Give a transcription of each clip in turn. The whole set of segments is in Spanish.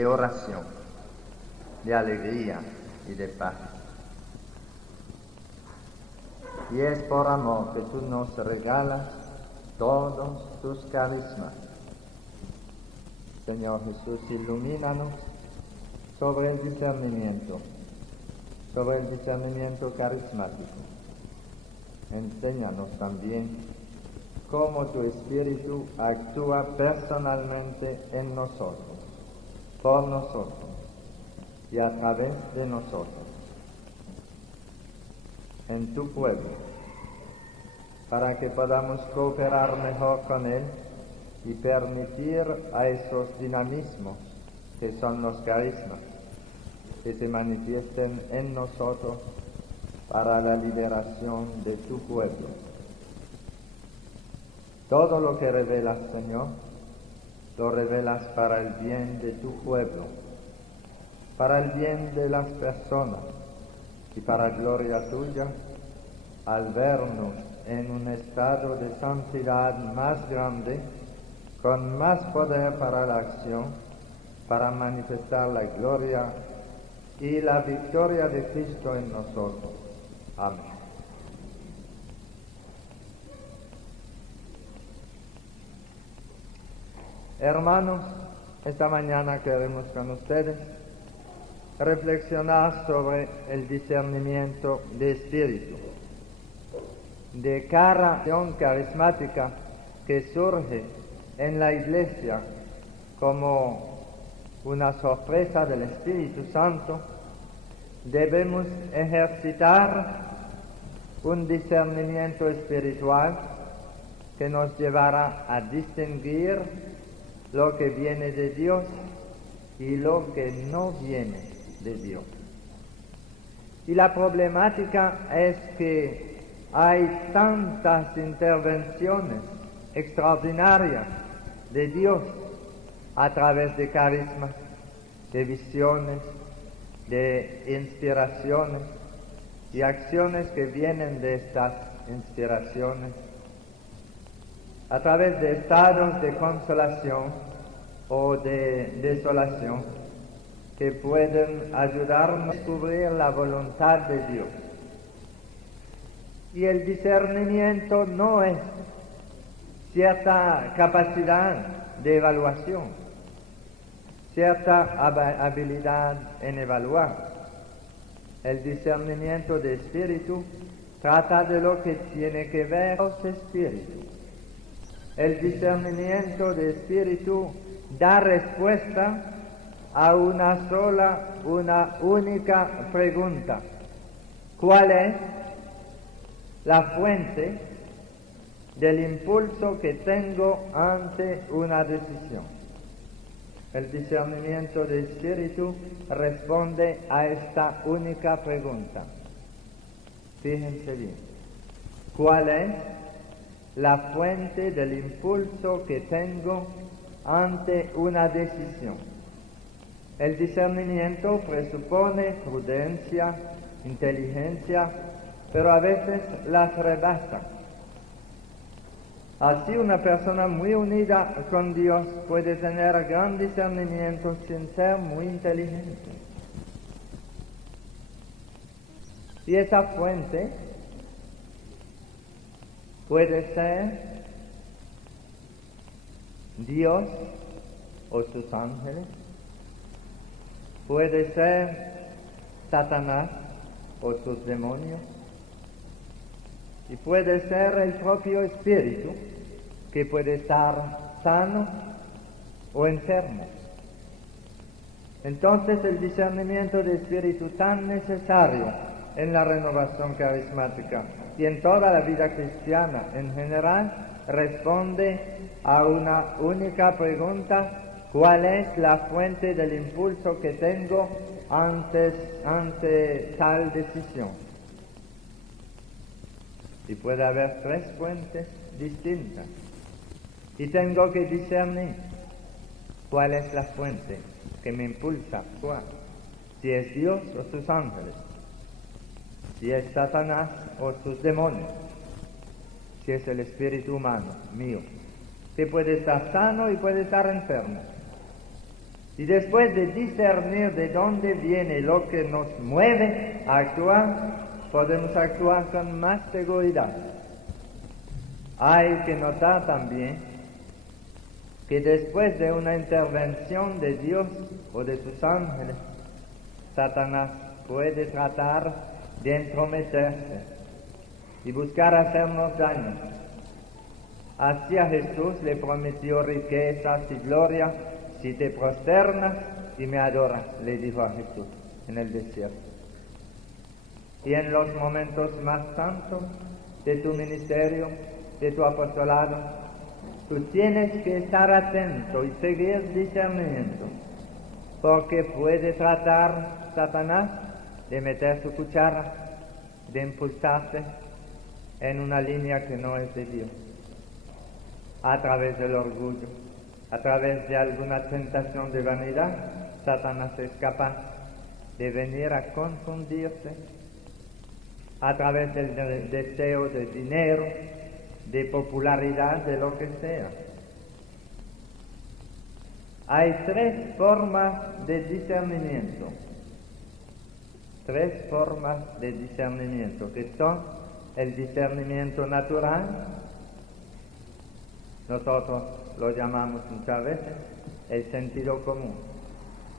de oración, de alegría y de paz. Y es por amor que tú nos regalas todos tus carismas. Señor Jesús, ilumínanos sobre el discernimiento carismático. Enséñanos también cómo tu Espíritu actúa personalmente en nosotros, por nosotros y a través de nosotros, en tu pueblo, para que podamos cooperar mejor con él y permitir a esos dinamismos que son los carismas que se manifiesten en nosotros para la liberación de tu pueblo. Todo lo que revelas, Señor, lo revelas para el bien de tu pueblo, para el bien de las personas y para gloria tuya, al vernos en un estado de santidad más grande, con más poder para la acción, para manifestar la gloria y la victoria de Cristo en nosotros. Amén. Hermanos, esta mañana queremos con ustedes reflexionar sobre el discernimiento de espíritu, de cara a la acción carismática que surge en la Iglesia como una sorpresa del Espíritu Santo. Debemos ejercitar un discernimiento espiritual que nos llevará a distinguir lo que viene de Dios y lo que no viene de Dios. Y la problemática es que hay tantas intervenciones extraordinarias de Dios a través de carismas, de visiones, de inspiraciones y acciones que vienen de estas inspiraciones, a través de estados de consolación o de desolación que pueden ayudarnos a descubrir la voluntad de Dios. Y el discernimiento no es cierta capacidad de evaluación, cierta habilidad en evaluar. El discernimiento de espíritu trata de lo que tiene que ver con los espíritus. El discernimiento de espíritu da respuesta a una única pregunta: ¿cuál es la fuente del impulso que tengo ante una decisión? El discernimiento de espíritu responde a esta única pregunta. Fíjense bien, ¿cuál es la fuente del impulso que tengo ante una decisión? El discernimiento presupone prudencia, inteligencia, pero a veces las rebasa. Así una persona muy unida con Dios puede tener gran discernimiento sin ser muy inteligente. Y esa fuente puede ser Dios o sus ángeles, puede ser Satanás o sus demonios, y puede ser el propio espíritu, que puede estar sano o enfermo. Entonces el discernimiento de espíritu, tan necesario en la renovación carismática y en toda la vida cristiana en general, responde a una única pregunta: ¿cuál es la fuente del impulso que tengo ante tal decisión? Y puede haber tres fuentes distintas. Y tengo que discernir cuál es la fuente que me impulsa a actuar. Si es Dios o sus ángeles. Si es Satanás o sus demonios. Si es el espíritu humano mío, que puede estar sano y puede estar enfermo. Y después de discernir de dónde viene lo que nos mueve a actuar, podemos actuar con más seguridad. Hay que notar también que después de una intervención de Dios o de sus ángeles, Satanás puede tratar de entrometerse y buscar hacernos daño. Así a Jesús le prometió riquezas y gloria si te prosternas y me adoras, le dijo a Jesús en el desierto. Y en los momentos más santos de tu ministerio, de tu apostolado, tú tienes que estar atento y seguir discernimiento, porque puede tratar Satanás de meter su cuchara, de impulsarse en una línea que no es de Dios, a través del orgullo, a través de alguna tentación de vanidad. Satanás es capaz de venir a confundirse a través del deseo de dinero, de popularidad, de lo que sea. Hay tres formas de discernimiento. Tres formas de discernimiento, que son el discernimiento natural. Nosotros lo llamamos muchas veces el sentido común.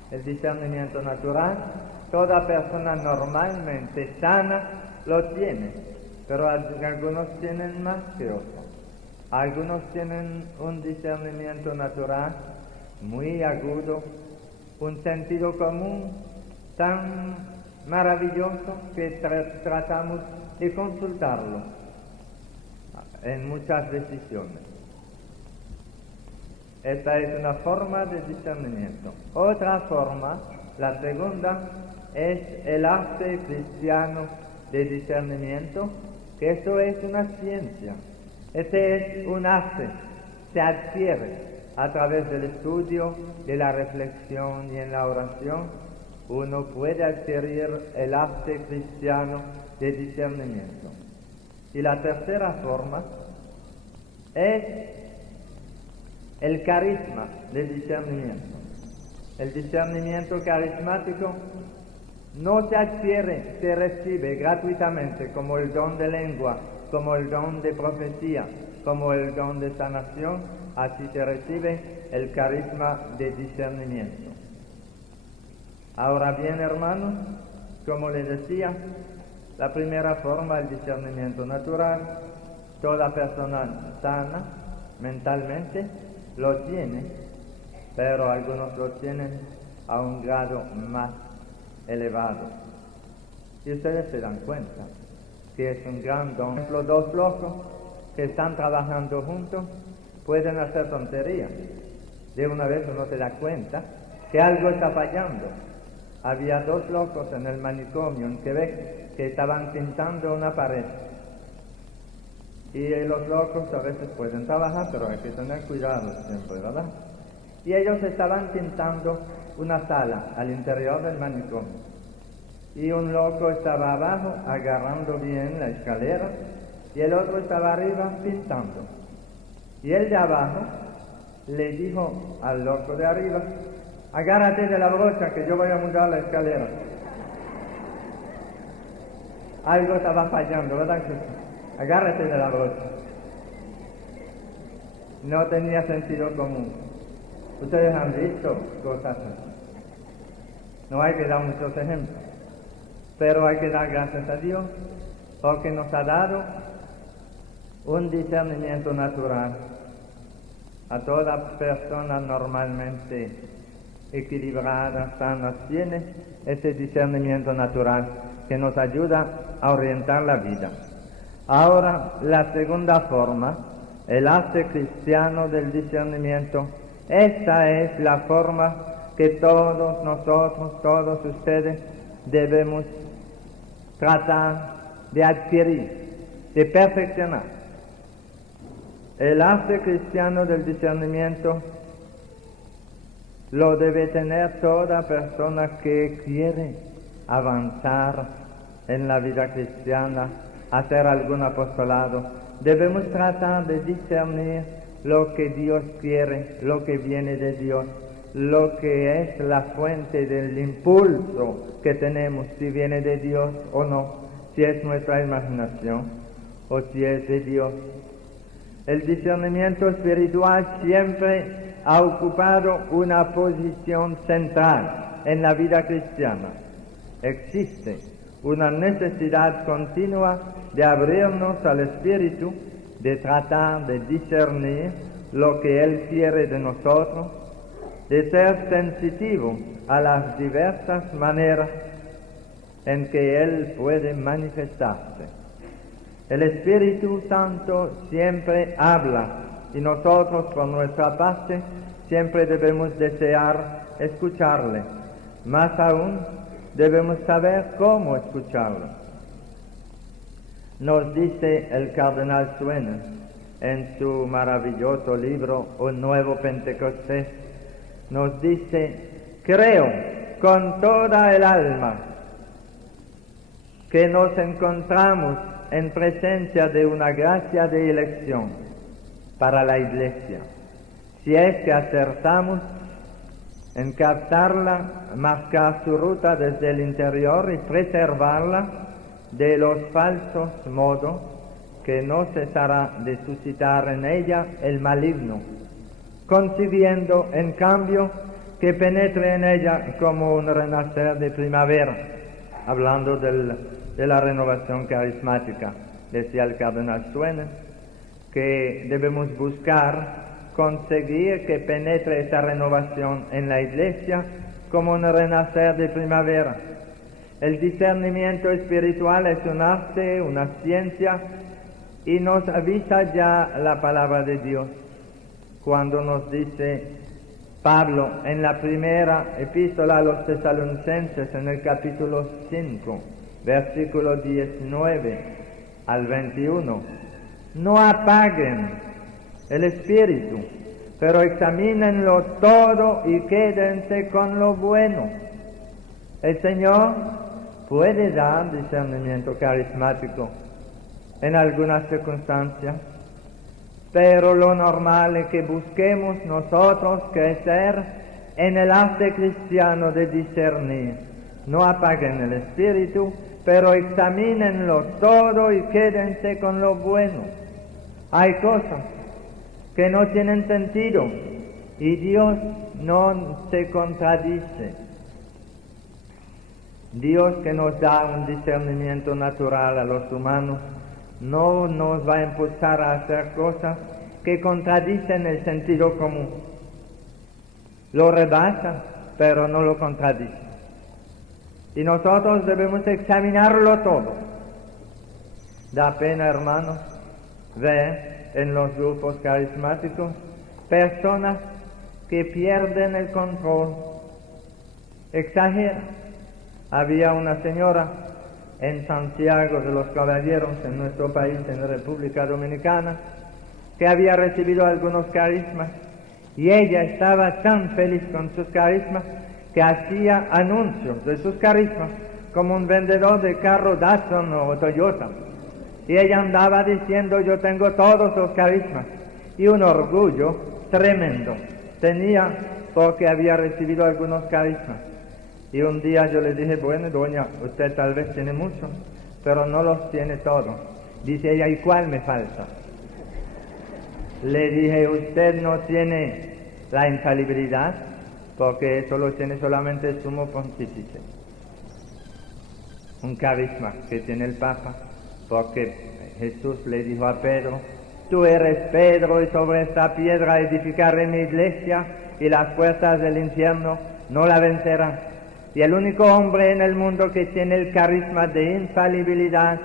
El discernimiento natural, toda persona normalmente sana lo tiene, pero algunos tienen más que otros. Algunos tienen un discernimiento natural muy agudo, un sentido común tan maravilloso que tratamos de consultarlo en muchas decisiones. Esta es una forma de discernimiento. Otra forma, la segunda, es el arte cristiano de discernimiento, que esto es una ciencia. Este es un arte, se adquiere a través del estudio, de la reflexión y en la oración. Uno puede adquirir el arte cristiano de discernimiento. Y la tercera forma es el carisma de discernimiento. El discernimiento carismático no se adquiere, se recibe gratuitamente, como el don de lengua, como el don de profecía, como el don de sanación. Así se recibe el carisma de discernimiento. Ahora bien, hermanos, como les decía, la primera forma, el discernimiento natural, toda persona sana mentalmente lo tiene, pero algunos lo tienen a un grado más elevado. Y ustedes se dan cuenta que es un gran don. Por ejemplo, dos locos que están trabajando juntos pueden hacer tonterías. De una vez uno se da cuenta que algo está fallando. Había dos locos en el manicomio en Quebec que estaban pintando una pared. Y los locos a veces pueden trabajar, pero hay que tener cuidado siempre, ¿verdad? Y ellos estaban pintando una sala al interior del manicomio. Y un loco estaba abajo agarrando bien la escalera y el otro estaba arriba pintando. Y el de abajo le dijo al loco de arriba: agárrate de la brocha que yo voy a mudar la escalera. Algo estaba fallando, ¿verdad? Agárrate de la brocha. No tenía sentido común. Ustedes han visto cosas así. No hay que dar muchos ejemplos, pero hay que dar gracias a Dios porque nos ha dado un discernimiento natural. A toda persona normalmente equilibrada, sana, tiene ese discernimiento natural que nos ayuda a orientar la vida. Ahora, la segunda forma, el arte cristiano del discernimiento. Esta es la forma que todos nosotros, todos ustedes, debemos tratar de adquirir, de perfeccionar. El arte cristiano del discernimiento lo debe tener toda persona que quiere avanzar en la vida cristiana, hacer algún apostolado. Debemos tratar de discernir lo que Dios quiere, lo que viene de Dios, lo que es la fuente del impulso que tenemos, si viene de Dios o no, si es nuestra imaginación o si es de Dios. El discernimiento espiritual siempre ha ocupado una posición central en la vida cristiana. Existe una necesidad continua de abrirnos al Espíritu, de tratar de discernir lo que Él quiere de nosotros, de ser sensitivo a las diversas maneras en que Él puede manifestarse. El Espíritu Santo siempre habla y nosotros por nuestra parte siempre debemos desear escucharle. Más aún, debemos saber cómo escucharlo. Nos dice el cardenal Suena en su maravilloso libro Un Nuevo Pentecostés, nos dice: creo con toda el alma que nos encontramos en presencia de una gracia de elección para la Iglesia, si es que acertamos en captarla, marcar su ruta desde el interior y preservarla de los falsos modos que no cesará de suscitar en ella el maligno, consiguiendo en cambio que penetre en ella como un renacer de primavera. Hablando de la renovación carismática, decía el cardenal Suena que debemos buscar conseguir que penetre esa renovación en la Iglesia como un renacer de primavera. El discernimiento espiritual es un arte, una ciencia, y nos avisa ya la palabra de Dios cuando nos dice Pablo en la primera epístola a los Tesalonicenses, en el capítulo 5, versículo 19 al 21, no apaguen el espíritu, pero examínenlo todo y quédense con lo bueno. El Señor puede dar discernimiento carismático en algunas circunstancias, pero lo normal es que busquemos nosotros crecer en el arte cristiano de discernir. No apaguen el espíritu, pero examínenlo todo y quédense con lo bueno. Hay cosas que no tienen sentido y Dios no se contradice. Dios, que nos da un discernimiento natural a los humanos, no nos va a impulsar a hacer cosas que contradicen el sentido común. Lo rebasa, pero no lo contradice. Y nosotros debemos examinarlo todo. Da pena, hermanos, ver en los grupos carismáticos personas que pierden el control, exageran. Había una señora en Santiago de los Caballeros, en nuestro país, en la República Dominicana, que había recibido algunos carismas, y ella estaba tan feliz con sus carismas que hacía anuncios de sus carismas como un vendedor de carro Datsun o Toyota. Y ella andaba diciendo: yo tengo todos los carismas, y un orgullo tremendo tenía porque había recibido algunos carismas. Y un día yo le dije: bueno, doña, usted tal vez tiene muchos, pero no los tiene todos. Dice ella: ¿y cuál me falta? Le dije: usted no tiene la infalibilidad, porque eso lo tiene solamente el sumo pontífice. Un carisma que tiene el Papa, porque Jesús le dijo a Pedro: tú eres Pedro, y sobre esta piedra edificaré mi iglesia, y las puertas del infierno no la vencerán. Y el único hombre en el mundo que tiene el carisma de infalibilidad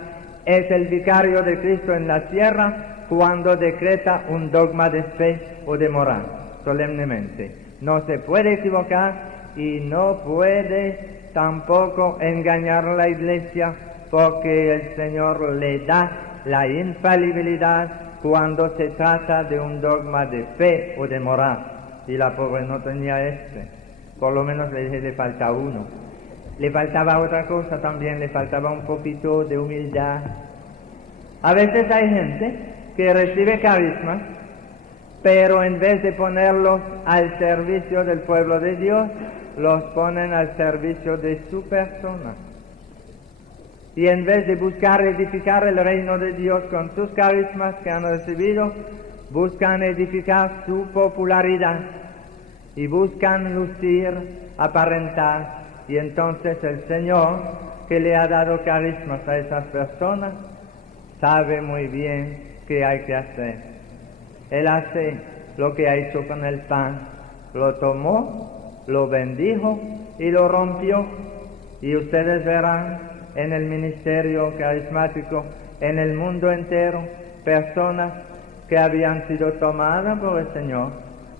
es el vicario de Cristo en la tierra, cuando decreta un dogma de fe o de moral, solemnemente. No se puede equivocar y no puede tampoco engañar a la Iglesia, porque el Señor le da la infalibilidad cuando se trata de un dogma de fe o de moral. Y la pobre no tenía por lo menos le dije: le falta uno. Le faltaba otra cosa también, le faltaba un poquito de humildad. A veces hay gente que recibe carismas, pero en vez de ponerlos al servicio del pueblo de Dios, los ponen al servicio de su persona. Y en vez de buscar edificar el reino de Dios con sus carismas que han recibido, buscan edificar su popularidad y buscan lucir, aparentar. Y entonces el Señor, que le ha dado carismas a esas personas, sabe muy bien qué hay que hacer. Él hace lo que ha hecho con el pan. Lo tomó, lo bendijo y lo rompió. Y ustedes verán en el ministerio carismático, en el mundo entero, personas que habían sido tomadas por el Señor,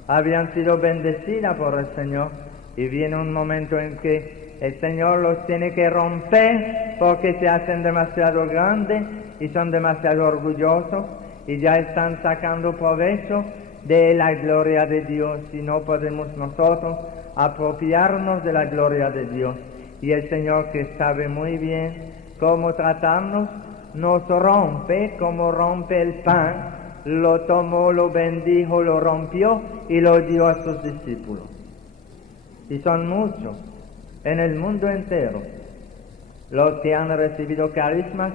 habían sido bendecidas por el Señor, y viene un momento en que el Señor los tiene que romper porque se hacen demasiado grandes y son demasiado orgullosos y ya están sacando provecho de la gloria de Dios, y no podemos nosotros apropiarnos de la gloria de Dios. Y el Señor, que sabe muy bien cómo tratarnos, nos rompe como rompe el pan. Lo tomó, lo bendijo, lo rompió y lo dio a sus discípulos. Y son muchos en el mundo entero los que han recibido carismas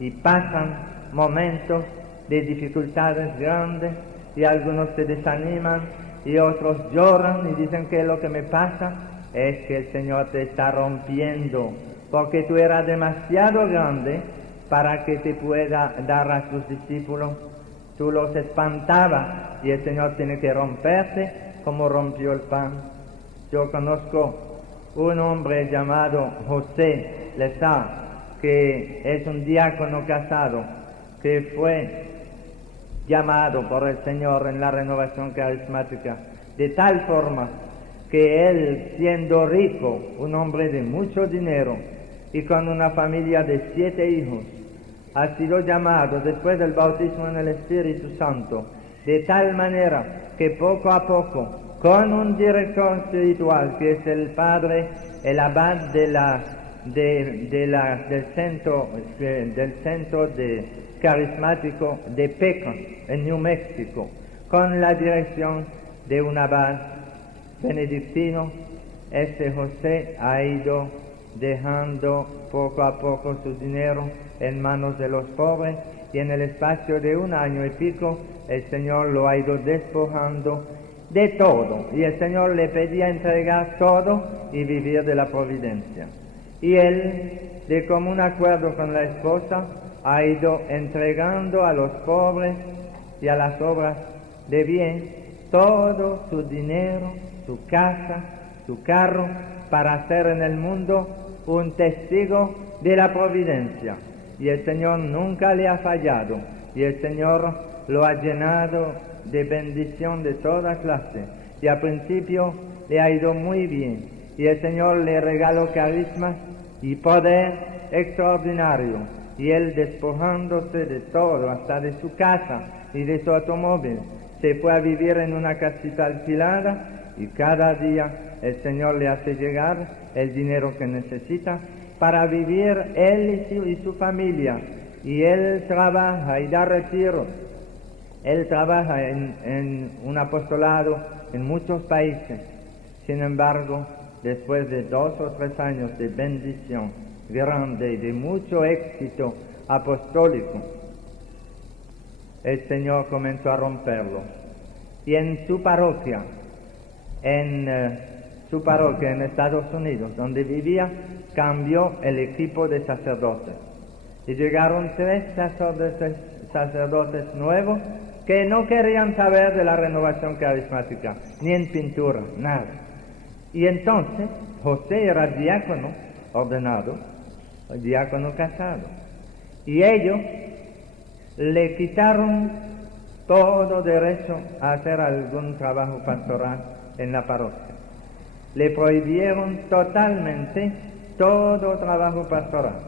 y pasan momentos de dificultades grandes, y algunos se desaniman y otros lloran y dicen que lo que me pasa es que el Señor te está rompiendo, porque tú eras demasiado grande para que te pueda dar a sus discípulos. Tú los espantabas y el Señor tiene que romperte como rompió el pan. Yo conozco un hombre llamado José Lezard, que es un diácono casado, que fue llamado por el Señor en la renovación carismática, de tal forma que él, siendo rico, un hombre de mucho dinero y con una familia de 7 hijos, ha sido llamado después del bautismo en el Espíritu Santo, de tal manera que poco a poco, con un director espiritual que es el padre, el abad del centro de carismático de Pecan, en New Mexico, con la dirección de un abad benedictino, este José ha ido dejando poco a poco su dinero en manos de los pobres, y en el espacio de 1 año y pico el Señor lo ha ido despojando de todo, y el Señor le pedía entregar todo y vivir de la providencia. Y él, de común acuerdo con la esposa, ha ido entregando a los pobres y a las obras de bien todo su dinero, su casa, su carro, para hacer en el mundo un testigo de la providencia. Y el Señor nunca le ha fallado, y el Señor lo ha llenado de bendición de toda clase, y al principio le ha ido muy bien, y el Señor le regaló carismas y poder extraordinario, y él, despojándose de todo, hasta de su casa y de su automóvil, se fue a vivir en una casita alquilada, y cada día el Señor le hace llegar el dinero que necesita para vivir él y su familia. Y él trabaja y da retiro. Él trabaja en un apostolado en muchos países. Sin embargo, después de 2 o 3 años de bendición grande y de mucho éxito apostólico, el Señor comenzó a romperlo. Y en su parroquia en Estados Unidos, donde vivía, cambió el equipo de sacerdotes. Y llegaron 3 sacerdotes nuevos que no querían saber de la renovación carismática, ni en pintura, nada. Y entonces José era diácono ordenado, diácono casado, y ellos le quitaron todo derecho a hacer algún trabajo pastoral en la parroquia. Le prohibieron totalmente todo trabajo pastoral.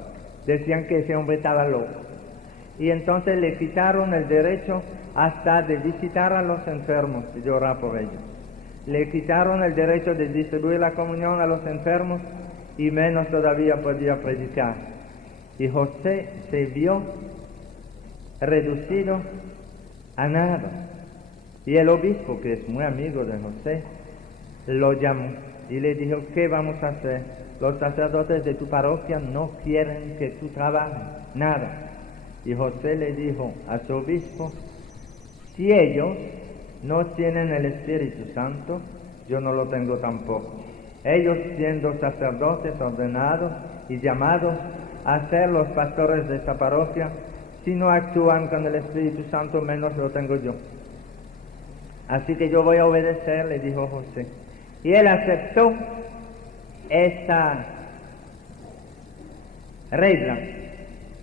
Decían que ese hombre estaba loco. Y entonces le quitaron el derecho hasta de visitar a los enfermos y de orar por ellos. Le quitaron el derecho de distribuir la comunión a los enfermos, y menos todavía podía predicar. Y José se vio reducido a nada. Y el obispo, que es muy amigo de José, lo llamó y le dijo: ¿qué vamos a hacer? Los sacerdotes de tu parroquia no quieren que tú trabajes, nada. Y José le dijo a su obispo: si ellos no tienen el Espíritu Santo, yo no lo tengo tampoco. Ellos, siendo sacerdotes ordenados y llamados a ser los pastores de esta parroquia, si no actúan con el Espíritu Santo, menos lo tengo yo. Así que yo voy a obedecer, le dijo José. Y él aceptó esta regla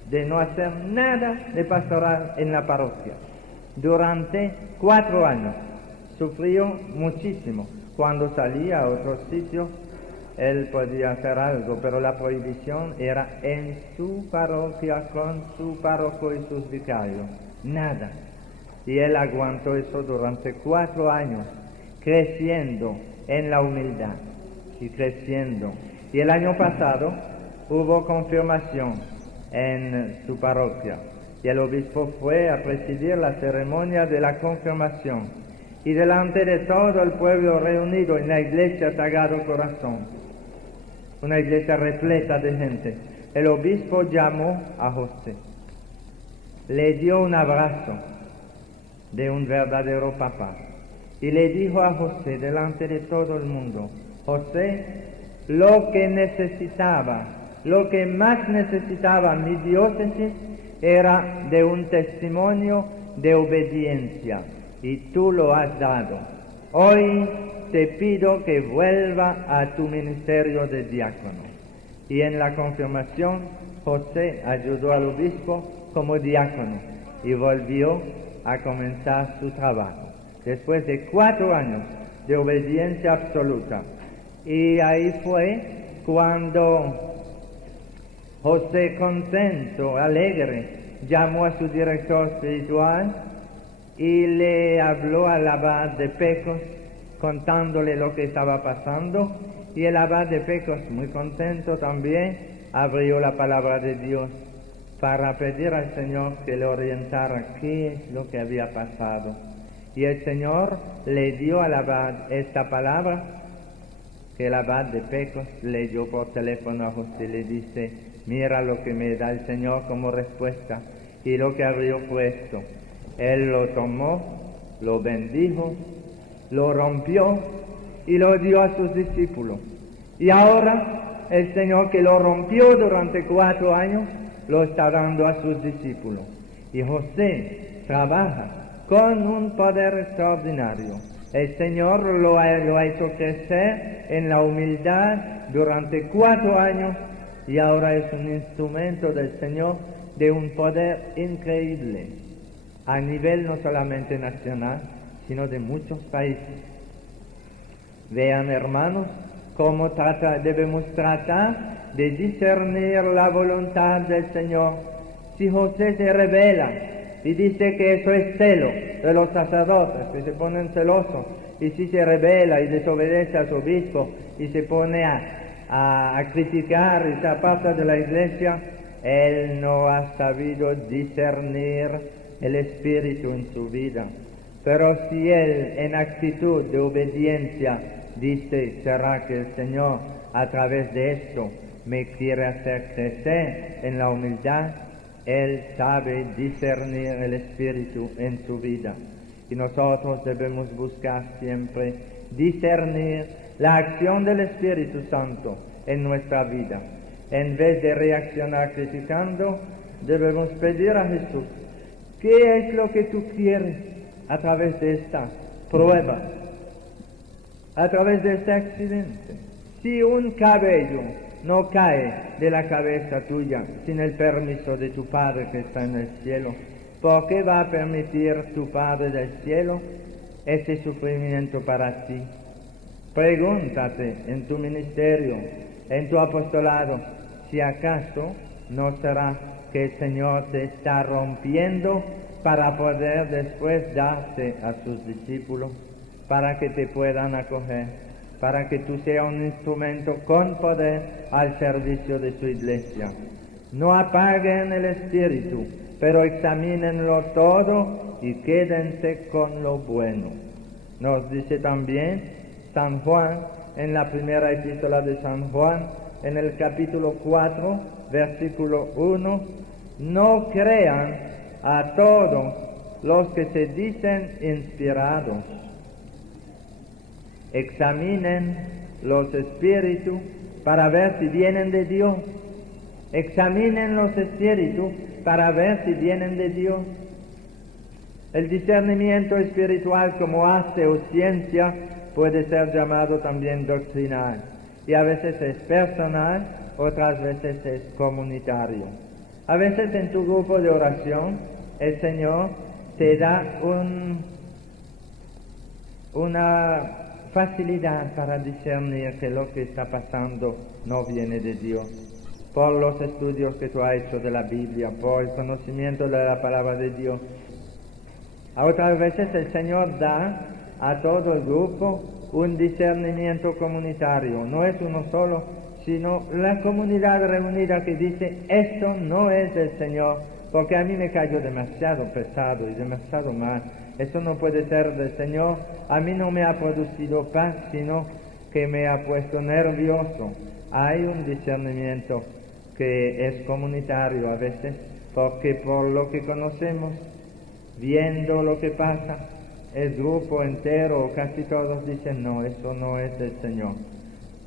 de no hacer nada de pastoral en la parroquia. Durante 4 años sufrió muchísimo. Cuando salía a otros sitios, él podía hacer algo, pero la prohibición era en su parroquia, con su párroco y sus vicarios. Nada. Y él aguantó eso durante 4 años, creciendo en la humildad y creciendo. Y el año pasado hubo confirmación en su parroquia y el obispo fue a presidir la ceremonia de la confirmación, y delante de todo el pueblo reunido en la iglesia Sagrado Corazón, una iglesia repleta de gente, el obispo llamó a José, le dio un abrazo de un verdadero papá y le dijo a José delante de todo el mundo: José, lo que más necesitaba mi diócesis era de un testimonio de obediencia, y tú lo has dado. Hoy te pido que vuelva a tu ministerio de diácono. Y en la confirmación, José ayudó al obispo como diácono y volvió a comenzar su trabajo, después de 4 años de obediencia absoluta. Y ahí fue cuando José, contento, alegre, llamó a su director espiritual y le habló al abad de Pecos, contándole lo que estaba pasando. Y el abad de Pecos, muy contento también, abrió la palabra de Dios para pedir al Señor que le orientara qué es lo que había pasado. Y el Señor le dio al abad esta palabra que el abad de Pecos leyó por teléfono a José y le dice: mira lo que me da el Señor como respuesta. Y lo que abrió fue esto. Él lo tomó, lo bendijo, lo rompió y lo dio a sus discípulos. Y ahora el Señor, que lo rompió durante 4 años, lo está dando a sus discípulos. Y José trabaja con un poder extraordinario. El Señor lo ha hecho crecer en la humildad durante 4 años y ahora es un instrumento del Señor de un poder increíble a nivel no solamente nacional, sino de muchos países. Vean, hermanos, cómo debemos tratar de discernir la voluntad del Señor. Si José se revela y dice que eso es celo de los sacerdotes, que se ponen celosos, y si se revela y desobedece a su obispo y se pone a criticar y se aparta de la iglesia, él no ha sabido discernir el Espíritu en su vida. Pero si él, en actitud de obediencia, dice: ¿será que el Señor a través de esto me quiere hacer crecer en la humildad? Él sabe discernir el Espíritu en su vida. Y nosotros debemos buscar siempre discernir la acción del Espíritu Santo en nuestra vida. En vez de reaccionar criticando, debemos pedir a Jesús: ¿qué es lo que tú quieres a través de esta prueba, a través de este accidente? Si un cabello no cae de la cabeza tuya sin el permiso de tu Padre que está en el cielo, ¿por qué va a permitir tu Padre del cielo ese sufrimiento para ti? Pregúntate en tu ministerio, en tu apostolado, si acaso no será que el Señor te está rompiendo para poder después darte a sus discípulos, para que te puedan acoger, para que tú seas un instrumento con poder al servicio de su iglesia. No apaguen el espíritu, pero examínenlo todo y quédense con lo bueno. Nos dice también San Juan, en la primera epístola de San Juan, en el capítulo 4, versículo 1, no crean a todos los que se dicen inspirados. Examinen los espíritus para ver si vienen de Dios. Examinen los espíritus para ver si vienen de Dios. El discernimiento espiritual como arte o ciencia puede ser llamado también doctrinal, y a veces es personal, otras veces es comunitario. A veces en tu grupo de oración el Señor te da una facilidad para discernir que lo que está pasando no viene de Dios, por los estudios que tú has hecho de la Biblia, por el conocimiento de la palabra de Dios. A otras veces el Señor da a todo el grupo un discernimiento comunitario. No es uno solo, sino la comunidad reunida que dice, esto no es del Señor, porque a mí me cayó demasiado pesado y demasiado mal. Eso no puede ser del Señor. A mí no me ha producido paz, sino que me ha puesto nervioso. Hay un discernimiento que es comunitario a veces, porque por lo que conocemos, viendo lo que pasa, el grupo entero o casi todos dicen, no, eso no es del Señor.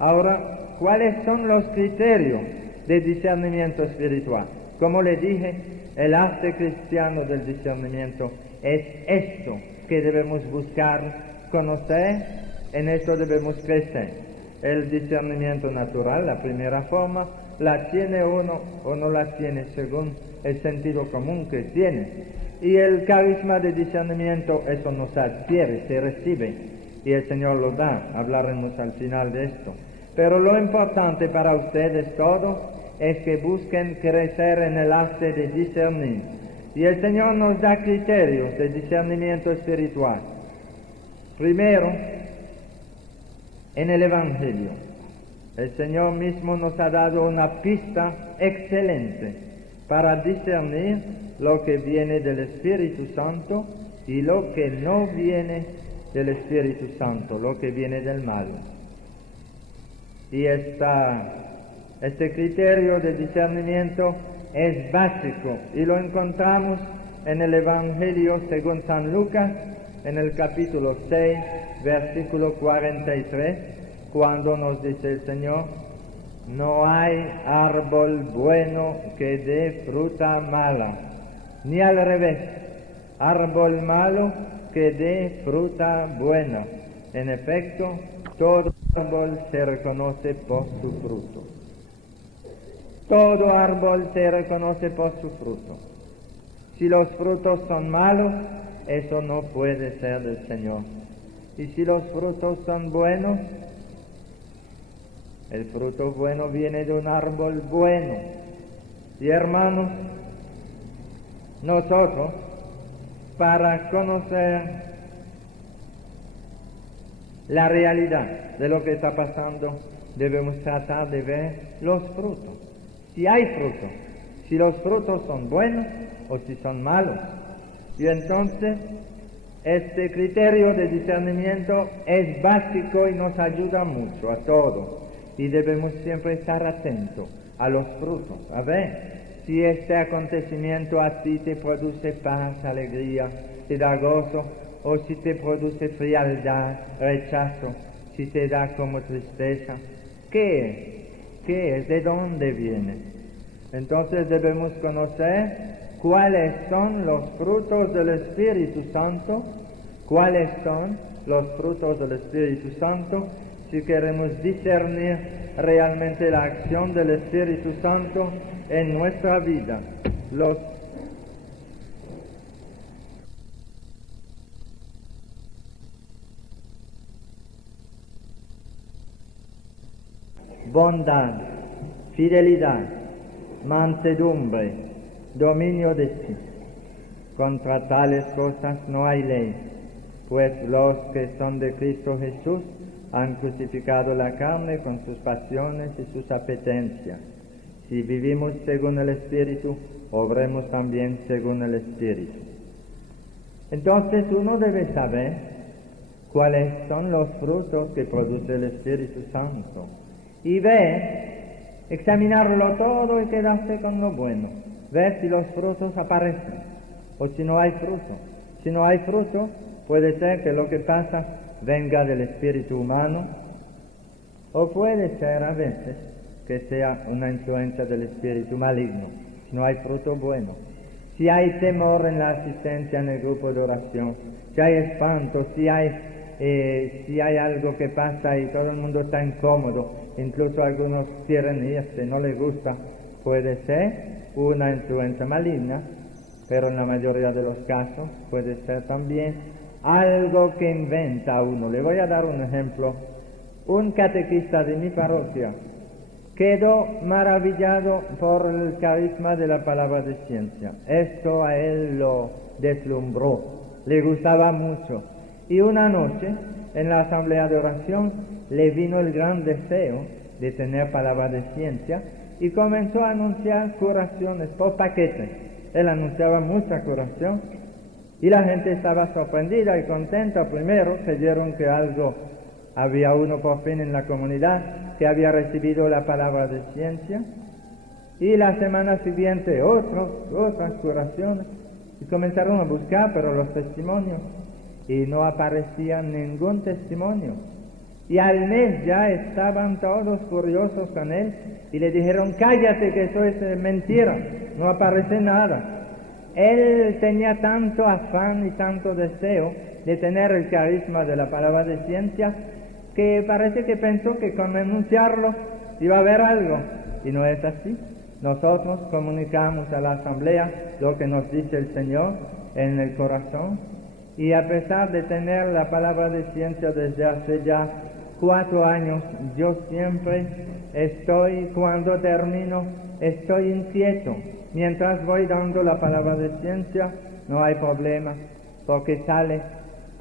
Ahora, ¿cuáles son los criterios de discernimiento espiritual? Como le dije, el arte cristiano del discernimiento es esto que debemos buscar, conocer, en esto debemos crecer. El discernimiento natural, la primera forma, la tiene uno o no la tiene según el sentido común que tiene. Y el carisma de discernimiento, eso no se adquiere, se recibe, y el Señor lo da. Hablaremos al final de esto. Pero lo importante para ustedes todos es que busquen crecer en el arte de discernir. Y el Señor nos da criterios de discernimiento espiritual. Primero, en el Evangelio, el Señor mismo nos ha dado una pista excelente para discernir lo que viene del Espíritu Santo y lo que no viene del Espíritu Santo, lo que viene del malo. Y este criterio de discernimiento es básico y lo encontramos en el Evangelio según San Lucas, en el capítulo 6, versículo 43, cuando nos dice el Señor, no hay árbol bueno que dé fruta mala, ni al revés, árbol malo que dé fruta buena. En efecto, todo árbol se reconoce por su fruto. Todo árbol se reconoce por su fruto. Si los frutos son malos, eso no puede ser del Señor. Y si los frutos son buenos, el fruto bueno viene de un árbol bueno. Y hermanos, nosotros, para conocer la realidad de lo que está pasando, debemos tratar de ver los frutos. Si hay frutos, si los frutos son buenos o si son malos. Y entonces, este criterio de discernimiento es básico y nos ayuda mucho a todos. Y debemos siempre estar atentos a los frutos, a ver si este acontecimiento a ti te produce paz, alegría, te da gozo, o si te produce frialdad, rechazo, si te da como tristeza. ¿Qué es? ¿Qué es? ¿De dónde viene? Entonces debemos conocer cuáles son los frutos del Espíritu Santo, cuáles son los frutos del Espíritu Santo, si queremos discernir realmente la acción del Espíritu Santo en nuestra vida. Bondad, fidelidad, mansedumbre, dominio de sí. Contra tales cosas no hay ley, pues los que son de Cristo Jesús han crucificado la carne con sus pasiones y sus apetencias. Si vivimos según el Espíritu, obremos también según el Espíritu. Entonces uno debe saber cuáles son los frutos que produce el Espíritu Santo y ver, examinarlo todo y quedarse con lo bueno, ver si los frutos aparecen o si no hay fruto. Si no hay fruto, puede ser que lo que pasa venga del espíritu humano, o puede ser a veces que sea una influencia del espíritu maligno. Si no hay fruto bueno, si hay temor en la asistencia en el grupo de oración, si hay espanto, si hay algo que pasa y todo el mundo está incómodo, incluso algunos quieren irse, no les gusta, puede ser una influencia maligna, pero en la mayoría de los casos puede ser también algo que inventa uno. Le voy a dar un ejemplo. Un catequista de mi parroquia quedó maravillado por el carisma de la palabra de ciencia. Esto a él lo deslumbró, le gustaba mucho. Y una noche, en la asamblea de oración, le vino el gran deseo de tener palabra de ciencia y comenzó a anunciar curaciones por paquete. Él anunciaba mucha curación y la gente estaba sorprendida y contenta. Primero creyeron que había uno por fin en la comunidad que había recibido la palabra de ciencia, y la semana siguiente otras curaciones, y comenzaron a buscar pero los testimonios, y no aparecía ningún testimonio. Y al mes ya estaban todos furiosos con él y le dijeron: cállate, que eso es mentira, no aparece nada. Él tenía tanto afán y tanto deseo de tener el carisma de la palabra de ciencia que parece que pensó que con anunciarlo iba a haber algo, y no es así. Nosotros comunicamos a la asamblea lo que nos dice el Señor en el corazón, y a pesar de tener la palabra de ciencia desde hace ya 4 años, yo siempre cuando termino, estoy inquieto. Mientras voy dando la palabra de ciencia, no hay problema, porque sale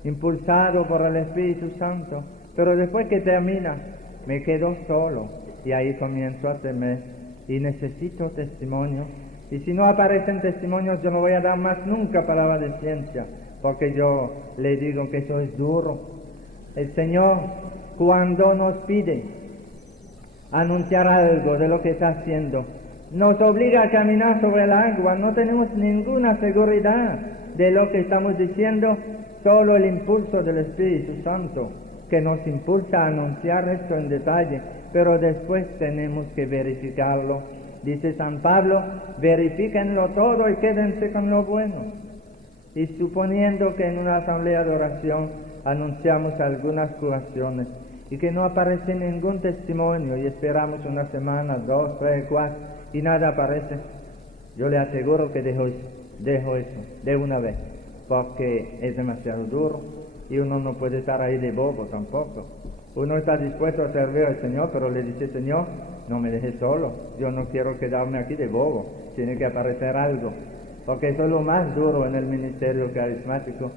impulsado por el Espíritu Santo. Pero después que termina, me quedo solo, y ahí comienzo a temer, y necesito testimonios. Y si no aparecen testimonios, yo no voy a dar más nunca palabra de ciencia, porque yo le digo que eso es duro. El Señor, cuando nos pide anunciar algo de lo que está haciendo, nos obliga a caminar sobre el agua. No tenemos ninguna seguridad de lo que estamos diciendo, solo el impulso del Espíritu Santo que nos impulsa a anunciar esto en detalle, pero después tenemos que verificarlo. Dice San Pablo: verifíquenlo todo y quédense con lo bueno. Y suponiendo que en una asamblea de oración anunciamos algunas curaciones y que no aparece ningún testimonio, y esperamos una semana, 2, 3, 4 y nada aparece, yo le aseguro que dejo eso de una vez, porque es demasiado duro y uno no puede estar ahí de bobo tampoco. Uno está dispuesto a servir al Señor, pero le dice: Señor, no me dejes solo, yo no quiero quedarme aquí de bobo, tiene que aparecer algo, porque eso es lo más duro en el ministerio carismático,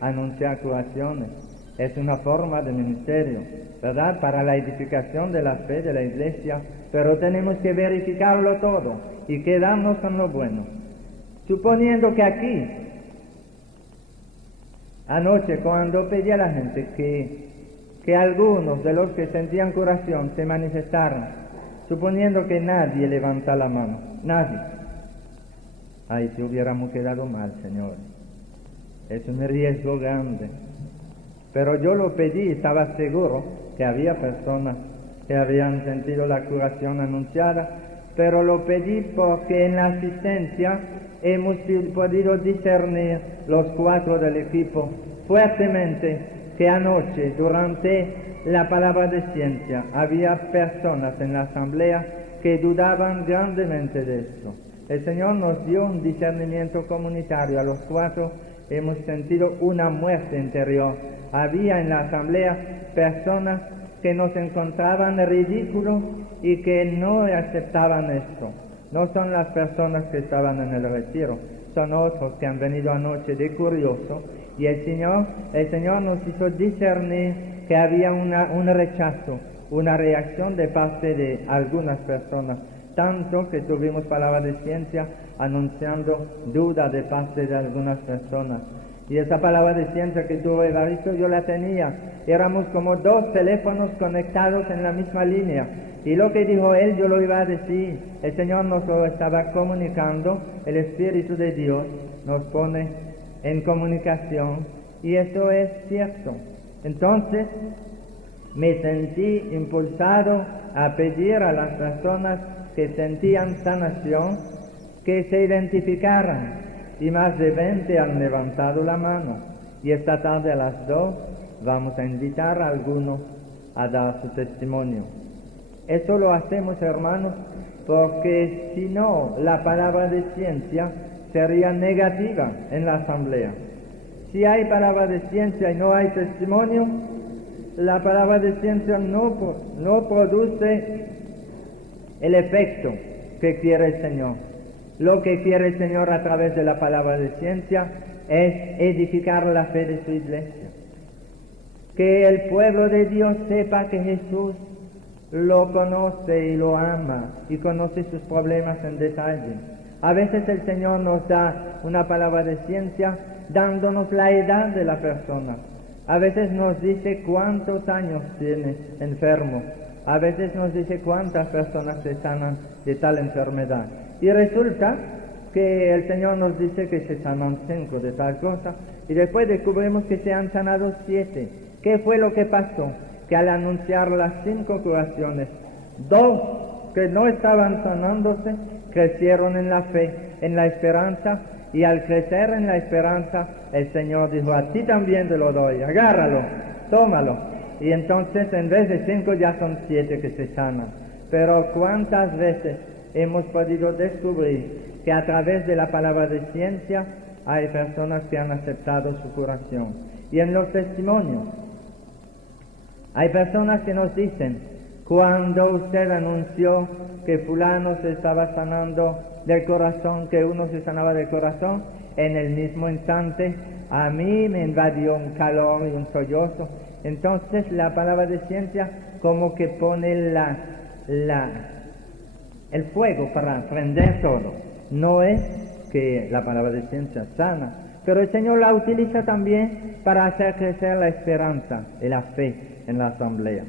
anunciar curaciones. Es una forma de ministerio, ¿verdad?, para la edificación de la fe de la Iglesia, pero tenemos que verificarlo todo y quedarnos con lo bueno. Suponiendo que aquí, anoche, cuando pedí a la gente que algunos de los que sentían curación se manifestaran, suponiendo que nadie levanta la mano, nadie, ay, si hubiéramos quedado mal, señores, es un riesgo grande. Pero yo lo pedí, estaba seguro que había personas que habían sentido la curación anunciada, pero lo pedí porque en la asistencia hemos podido discernir los 4 del equipo fuertemente que anoche, durante la palabra de ciencia, había personas en la asamblea que dudaban grandemente de esto. El Señor nos dio un discernimiento comunitario. A los 4 hemos sentido una muerte interior. Había en la asamblea personas que nos encontraban ridículos y que no aceptaban esto. No son las personas que estaban en el retiro, son otros que han venido anoche de curioso, y el Señor nos hizo discernir que había un rechazo, una reacción de parte de algunas personas, tanto que tuvimos palabra de ciencia anunciando duda de parte de algunas personas. Y esa palabra de ciencia que tuvo Evaristo, yo la tenía. Éramos como dos teléfonos conectados en la misma línea. Y lo que dijo él, yo lo iba a decir. El Señor nos lo estaba comunicando. El Espíritu de Dios nos pone en comunicación. Y eso es cierto. Entonces, me sentí impulsado a pedir a las personas que sentían sanación que se identificaran. Y más de 20 han levantado la mano. Y esta tarde a las 2 vamos a invitar a algunos a dar su testimonio. Eso lo hacemos, hermanos, porque si no, la palabra de ciencia sería negativa en la asamblea. Si hay palabra de ciencia y no hay testimonio, la palabra de ciencia no produce el efecto que quiere el Señor. Lo que quiere el Señor a través de la palabra de ciencia es edificar la fe de su iglesia. Que el pueblo de Dios sepa que Jesús lo conoce y lo ama y conoce sus problemas en detalle. A veces el Señor nos da una palabra de ciencia dándonos la edad de la persona. A veces nos dice cuántos años tiene enfermo. A veces nos dice cuántas personas se sanan de tal enfermedad. Y resulta que el Señor nos dice que se sanan 5 de tal cosa y después descubrimos que se han sanado 7. ¿Qué fue lo que pasó? Que al anunciar las 5 curaciones, 2 que no estaban sanándose crecieron en la fe, en la esperanza, y al crecer en la esperanza el Señor dijo: a ti también te lo doy, agárralo, tómalo. Y entonces en vez de 5 ya son 7 que se sanan. Pero ¿cuántas veces hemos podido descubrir que a través de la palabra de ciencia hay personas que han aceptado su curación? Y en los testimonios hay personas que nos dicen: cuando usted anunció que fulano se estaba sanando del corazón, que uno se sanaba del corazón, en el mismo instante a mí me invadió un calor y un sollozo. Entonces la palabra de ciencia como que pone el fuego para prender todo. No es que la palabra de ciencia sana, pero el Señor la utiliza también para hacer crecer la esperanza y la fe en la asamblea.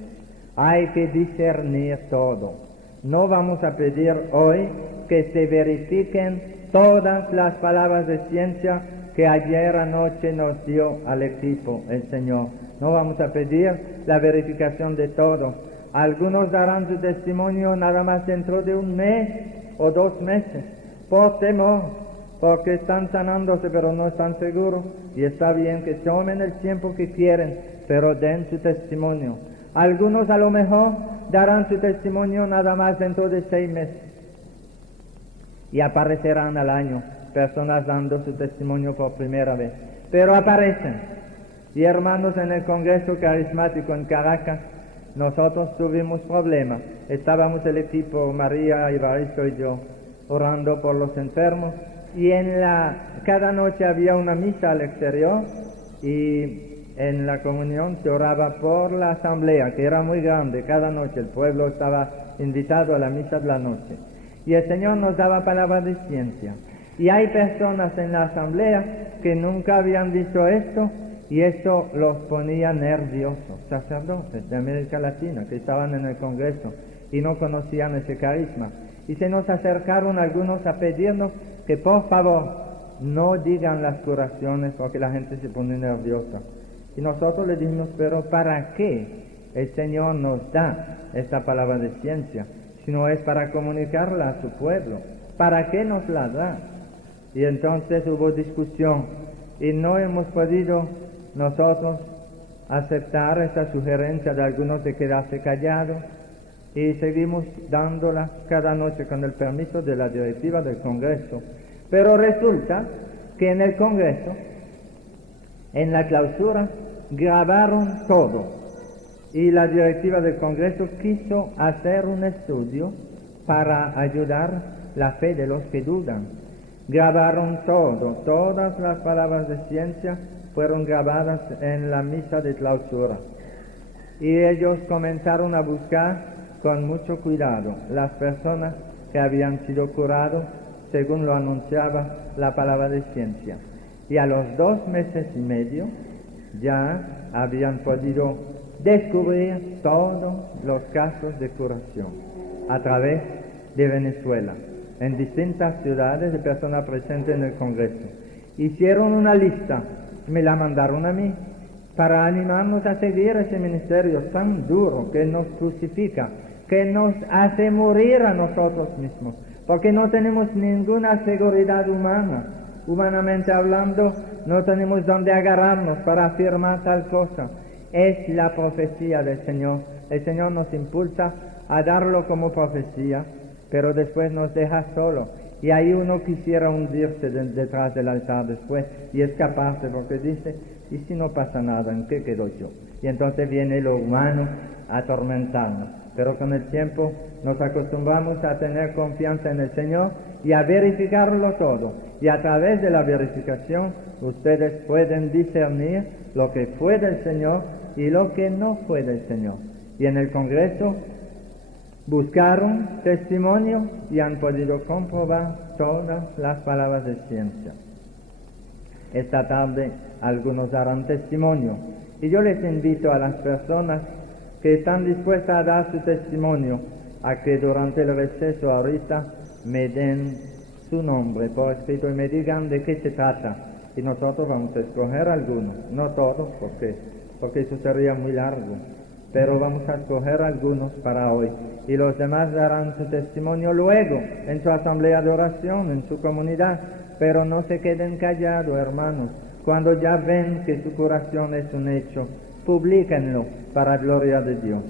Hay que discernir todo. No vamos a pedir hoy que se verifiquen todas las palabras de ciencia que ayer anoche nos dio al equipo el Señor. No vamos a pedir la verificación de todo. Algunos darán su testimonio nada más dentro de 1 mes o 2 meses, por temor, porque están sanándose pero no están seguros, y está bien que tomen el tiempo que quieren, pero den su testimonio. Algunos a lo mejor darán su testimonio nada más dentro de 6 meses, y aparecerán al año personas dando su testimonio por primera vez, pero aparecen. Y hermanos, en el Congreso Carismático en Caracas, nosotros tuvimos problemas. Estábamos el equipo, María, Evaristo y yo, orando por los enfermos, y cada noche había una misa al exterior, y en la comunión se oraba por la asamblea, que era muy grande. Cada noche el pueblo estaba invitado a la misa de la noche, y el Señor nos daba palabra de ciencia. Y hay personas en la asamblea que nunca habían visto esto, y eso los ponía nerviosos. Sacerdotes de América Latina que estaban en el Congreso y no conocían ese carisma. Y se nos acercaron algunos a pedirnos que por favor no digan las curaciones porque la gente se pone nerviosa. Y nosotros le dijimos: pero ¿para qué el Señor nos da esta palabra de ciencia? Si no es para comunicarla a su pueblo, ¿para qué nos la da? Y entonces hubo discusión y no hemos podido nosotros aceptar esa sugerencia de algunos de quedarse callados, y seguimos dándola cada noche con el permiso de la directiva del Congreso. Pero resulta que en el Congreso, en la clausura, grabaron todo, y la directiva del Congreso quiso hacer un estudio para ayudar la fe de los que dudan. Grabaron todo, todas las palabras de ciencia fueron grabadas en la misa de clausura, y ellos comenzaron a buscar con mucho cuidado las personas que habían sido curados según lo anunciaba la palabra de ciencia. Y a los 2 meses y medio ya habían podido descubrir todos los casos de curación a través de Venezuela, en distintas ciudades de personas presentes en el Congreso. Hicieron una lista, me la mandaron a mí, para animarnos a seguir ese ministerio tan duro que nos crucifica, que nos hace morir a nosotros mismos, porque no tenemos ninguna seguridad humana. Humanamente hablando, no tenemos dónde agarrarnos para afirmar tal cosa. Es la profecía del Señor. El Señor nos impulsa a darlo como profecía, pero después nos deja solo. Y ahí uno quisiera hundirse detrás del altar después y escaparse, porque dice, ¿y si no pasa nada? ¿En qué quedo yo? Y entonces viene lo humano a atormentarnos. Pero con el tiempo nos acostumbramos a tener confianza en el Señor y a verificarlo todo. Y a través de la verificación ustedes pueden discernir lo que fue del Señor y lo que no fue del Señor. Y en el Congreso buscaron testimonio y han podido comprobar todas las palabras de ciencia. Esta tarde algunos darán testimonio y yo les invito a las personas que están dispuestas a dar su testimonio a que durante el receso ahorita me den su nombre por escrito y me digan de qué se trata. Y nosotros vamos a escoger algunos, no todos, porque eso sería muy largo, pero vamos a escoger algunos para hoy. Y los demás darán su testimonio luego, en su asamblea de oración, en su comunidad. Pero no se queden callados, hermanos. Cuando ya ven que su curación es un hecho, publíquenlo para gloria de Dios.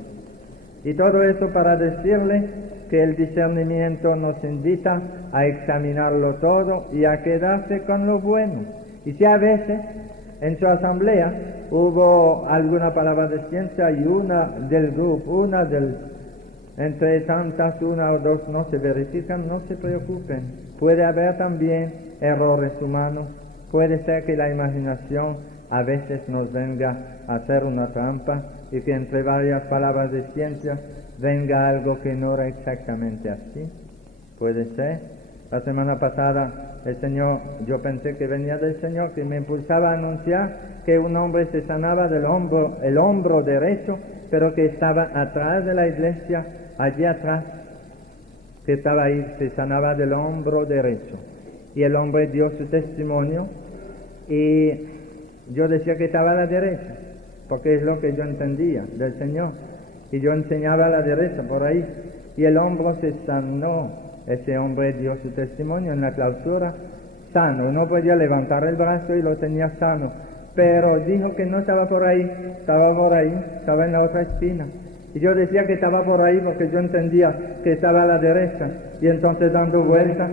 Y todo eso para decirle que el discernimiento nos invita a examinarlo todo y a quedarse con lo bueno. Y si a veces en su asamblea hubo alguna palabra de ciencia y una del grupo, entre tantas, una o dos no se verifican, no se preocupen. Puede haber también errores humanos, puede ser que la imaginación a veces nos venga a hacer una trampa y que entre varias palabras de ciencia venga algo que no era exactamente así. Puede ser. La semana pasada el Señor, yo pensé que venía del Señor, que me impulsaba a anunciar que un hombre se sanaba del hombro, el hombro derecho, pero que estaba atrás de la iglesia, allí atrás, que estaba ahí, se sanaba del hombro derecho. Y el hombre dio su testimonio y yo decía que estaba a la derecha, porque es lo que yo entendía del Señor. Y yo enseñaba a la derecha por ahí, y el hombro se sanó. Ese hombre dio su testimonio en la clausura, sano. No podía levantar el brazo y lo tenía sano, pero dijo que no estaba por ahí, estaba en la otra esquina. Y yo decía que estaba por ahí porque yo entendía que estaba a la derecha, y entonces dando vueltas,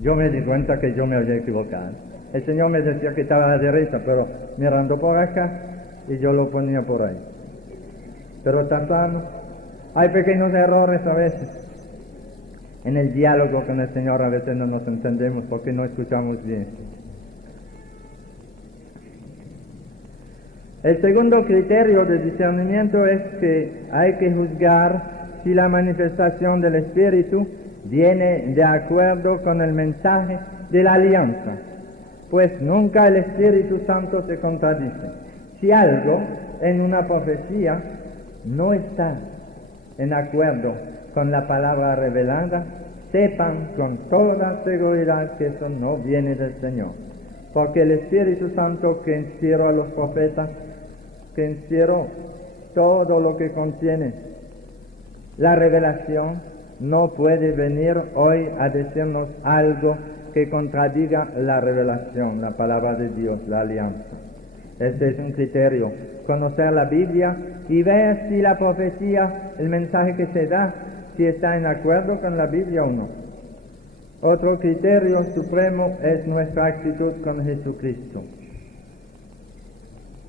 yo me di cuenta que yo me había equivocado. El Señor me decía que estaba a la derecha, pero mirando por acá, y yo lo ponía por ahí. Pero está sano. Hay pequeños errores a veces. En el diálogo con el Señor a veces no nos entendemos porque no escuchamos bien. El segundo criterio de discernimiento es que hay que juzgar si la manifestación del Espíritu viene de acuerdo con el mensaje de la alianza, pues nunca el Espíritu Santo se contradice. Si algo en una profecía no está en acuerdo con la palabra revelada, sepan con toda seguridad que eso no viene del Señor. Porque el Espíritu Santo que inspiró a los profetas, que inspiró todo lo que contiene la revelación, no puede venir hoy a decirnos algo que contradiga la revelación, la palabra de Dios, la alianza. Este es un criterio, conocer la Biblia y ver si la profecía, el mensaje que se da, si está en acuerdo con la Biblia o no. Otro criterio supremo es nuestra actitud con Jesucristo.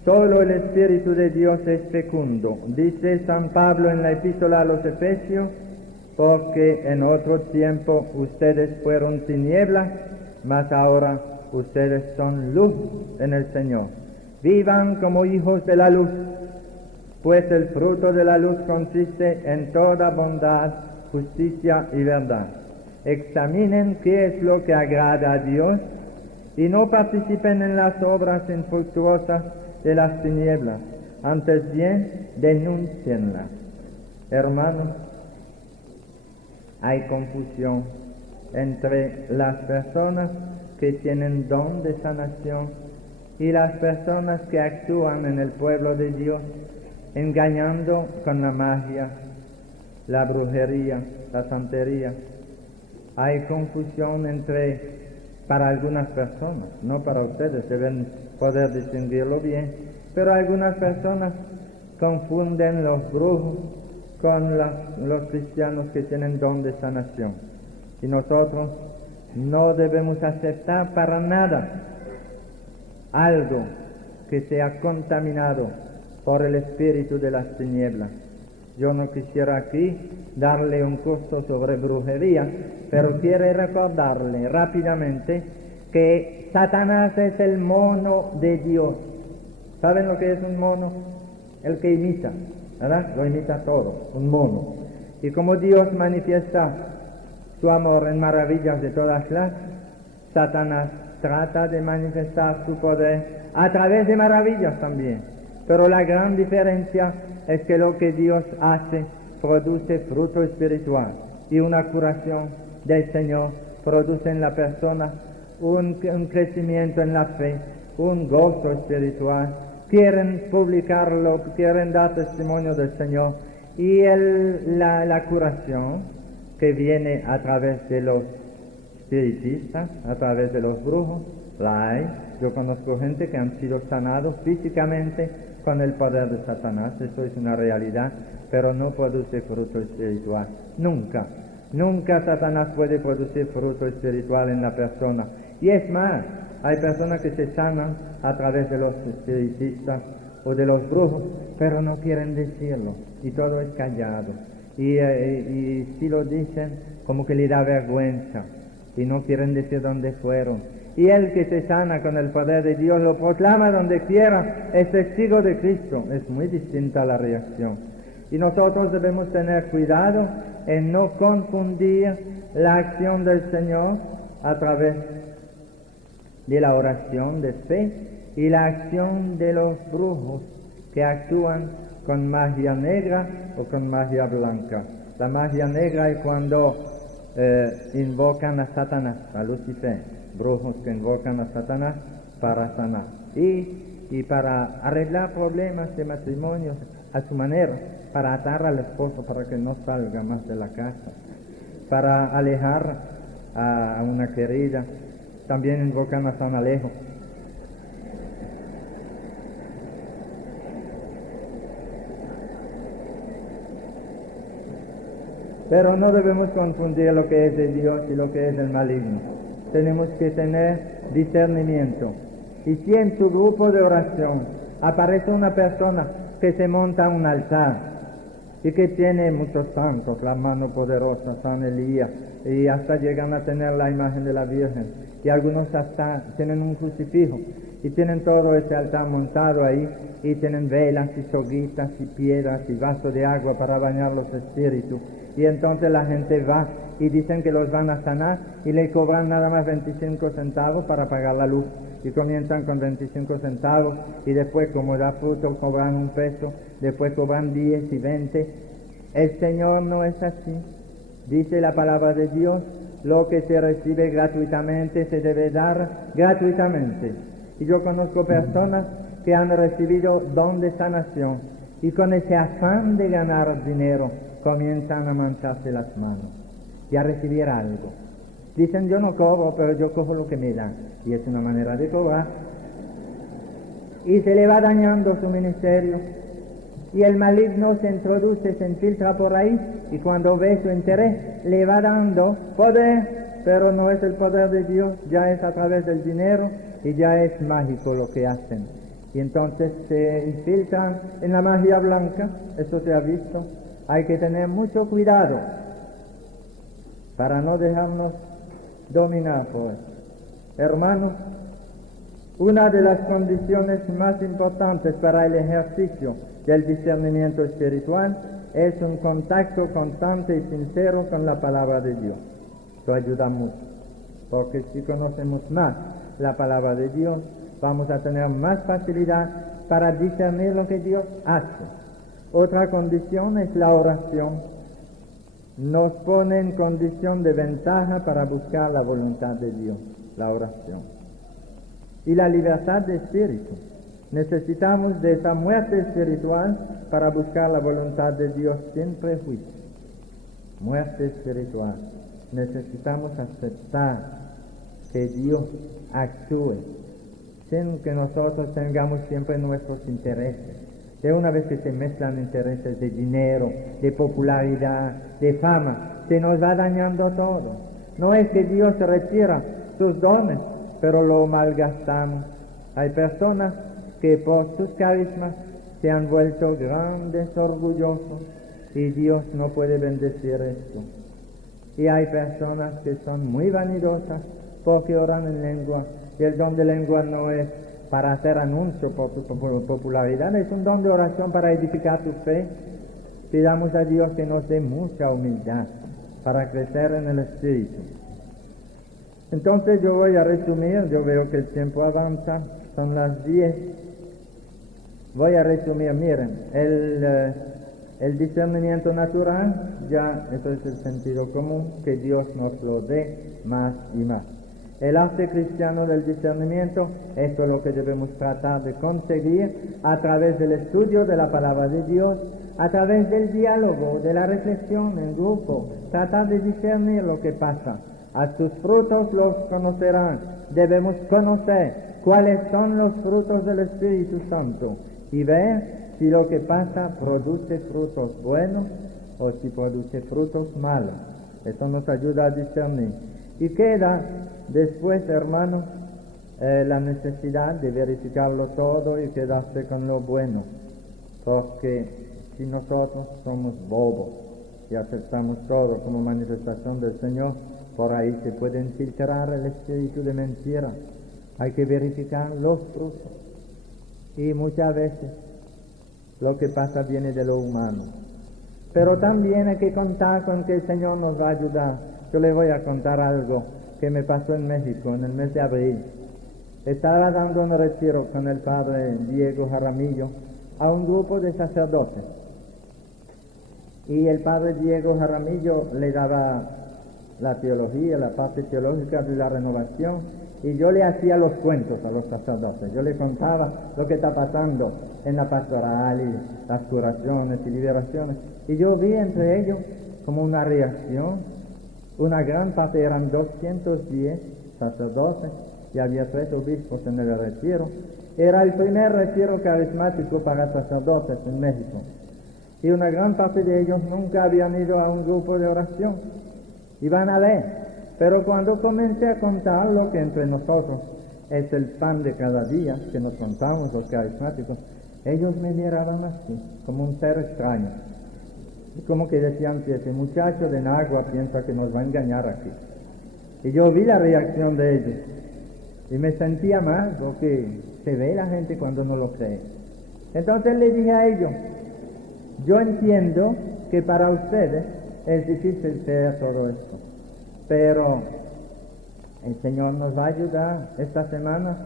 Solo el Espíritu de Dios es fecundo, dice San Pablo en la epístola a los Efesios, porque en otro tiempo ustedes fueron tinieblas, mas ahora ustedes son luz en el Señor. Vivan como hijos de la luz, pues el fruto de la luz consiste en toda bondad, justicia y verdad. Examinen qué es lo que agrada a Dios y no participen en las obras infructuosas de las tinieblas, antes bien denúncienlas. Hermanos, hay confusión entre las personas que tienen don de sanación y las personas que actúan en el pueblo de Dios, engañando con la magia, la brujería, la santería. Hay confusión para algunas personas, no para ustedes, deben poder distinguirlo bien, pero algunas personas confunden los brujos con los cristianos que tienen don de sanación. Y nosotros no debemos aceptar para nada algo que sea contaminado por el espíritu de las tinieblas. Yo no quisiera aquí darle un curso sobre brujería, pero quiero recordarle rápidamente que Satanás es el mono de Dios. ¿Saben lo que es un mono? El que imita, ¿verdad? Lo imita todo, un mono. Y como Dios manifiesta su amor en maravillas de todas clases, Satanás trata de manifestar su poder a través de maravillas también. Pero la gran diferencia es que lo que Dios hace produce fruto espiritual, y una curación del Señor produce en la persona un crecimiento en la fe, un gozo espiritual. Quieren publicarlo, quieren dar testimonio del Señor, y la curación que viene a través de los espiritistas, a través de los brujos, la hay. Yo conozco gente que han sido sanados físicamente con el poder de Satanás, eso es una realidad, pero no produce fruto espiritual. Nunca Satanás puede producir fruto espiritual en la persona. Y es más, hay personas que se sanan a través de los espiritistas o de los brujos, pero no quieren decirlo, y todo es callado. Y si lo dicen, como que le da vergüenza, y no quieren decir dónde fueron. Y el que se sana con el poder de Dios lo proclama donde quiera, es testigo de Cristo. Es muy distinta la reacción. Y nosotros debemos tener cuidado en no confundir la acción del Señor a través de la oración de fe y la acción de los brujos que actúan con magia negra o con magia blanca. La magia negra es cuando invocan a Satanás, a Lucifer, brujos que invocan a Satanás para sanar y para arreglar problemas de matrimonio a su manera, para atar al esposo para que no salga más de la casa, para alejar a una querida. También invocan a San Alejo. Pero no debemos confundir lo que es de Dios y lo que es del maligno. Tenemos que tener discernimiento. Y si en su grupo de oración aparece una persona que se monta a un altar y que tiene muchos santos, la mano poderosa, San Elías, y hasta llegan a tener la imagen de la Virgen, y algunos hasta tienen un crucifijo, y tienen todo ese altar montado ahí, y tienen velas y soguitas y piedras y vasos de agua para bañar los espíritus, y entonces la gente va y dicen que los van a sanar y le cobran nada más 25 centavos para pagar la luz, y comienzan con 25 centavos y después, como da fruto, cobran 1 peso, después cobran 10 y 20. El Señor no es así. Dice la palabra de Dios: lo que se recibe gratuitamente se debe dar gratuitamente. Y yo conozco personas que han recibido don de sanación y con ese afán de ganar dinero comienzan a mancharse las manos y a recibir algo. Dicen: yo no cobro, pero yo cojo lo que me dan. Y es una manera de cobrar. Y se le va dañando su ministerio. Y el maligno se introduce, se infiltra por ahí, y cuando ve su interés, le va dando poder, pero no es el poder de Dios, ya es a través del dinero, y ya es mágico lo que hacen. Y entonces se infiltran en la magia blanca, eso se ha visto. Hay que tener mucho cuidado para no dejarnos dominar por eso. Hermanos, una de las condiciones más importantes para el ejercicio del discernimiento espiritual es un contacto constante y sincero con la palabra de Dios. Eso ayuda mucho, porque si conocemos más la palabra de Dios, vamos a tener más facilidad para discernir lo que Dios hace. Otra condición es la oración. Nos pone en condición de ventaja para buscar la voluntad de Dios, la oración. Y la libertad de espíritu. Necesitamos de esa muerte espiritual para buscar la voluntad de Dios sin prejuicio. Muerte espiritual. Necesitamos aceptar que Dios actúe sin que nosotros tengamos siempre nuestros intereses. De una vez que se mezclan intereses de dinero, de popularidad, de fama, se nos va dañando todo. No es que Dios retira sus dones, pero lo malgastamos. Hay personas que por sus carismas se han vuelto grandes, orgullosos, y Dios no puede bendecir esto. Y hay personas que son muy vanidosas porque oran en lengua, y el don de lengua no es para hacer anuncio por su popularidad, es un don de oración para edificar tu fe. Pidamos a Dios que nos dé mucha humildad para crecer en el Espíritu. Entonces yo voy a resumir, yo veo que el tiempo avanza, son las 10. Voy a resumir, miren, el discernimiento natural, ya eso es el sentido común, que Dios nos lo dé más y más. El arte cristiano del discernimiento, esto es lo que debemos tratar de conseguir a través del estudio de la palabra de Dios, a través del diálogo, de la reflexión en grupo, tratar de discernir lo que pasa. A sus frutos los conocerán. Debemos conocer cuáles son los frutos del Espíritu Santo y ver si lo que pasa produce frutos buenos o si produce frutos malos. Eso nos ayuda a discernir. Y queda después, hermanos, la necesidad de verificarlo todo y quedarse con lo bueno, porque si nosotros somos bobos y aceptamos todo como manifestación del Señor, por ahí se puede infiltrar el espíritu de mentira. Hay que verificar los frutos. Y muchas veces lo que pasa viene de lo humano. Pero también hay que contar con que el Señor nos va a ayudar. Yo le voy a contar algo que me pasó en México en el mes de abril. Estaba dando un retiro con el padre Diego Jaramillo a un grupo de sacerdotes. Y el padre Diego Jaramillo le daba la teología, la parte teológica de la renovación, y yo le hacía los cuentos a los sacerdotes. Yo le contaba lo que está pasando en la pastoral y las curaciones y liberaciones. Y yo vi entre ellos como una reacción. Una gran parte, eran 210 sacerdotes y había 3 obispos en el retiro. Era el primer retiro carismático para sacerdotes en México. Y una gran parte de ellos nunca habían ido a un grupo de oración. Iban a ver. Pero cuando comencé a contar lo que entre nosotros es el pan de cada día, que nos contamos los carismáticos, ellos me miraban así, como un ser extraño. Como que decían que ese muchacho de Nagua piensa que nos va a engañar aquí. Y yo vi la reacción de ellos y me sentía mal, porque se ve la gente cuando no lo cree. Entonces le dije a ellos, yo entiendo que para ustedes es difícil creer todo esto, pero el Señor nos va a ayudar. Esta semana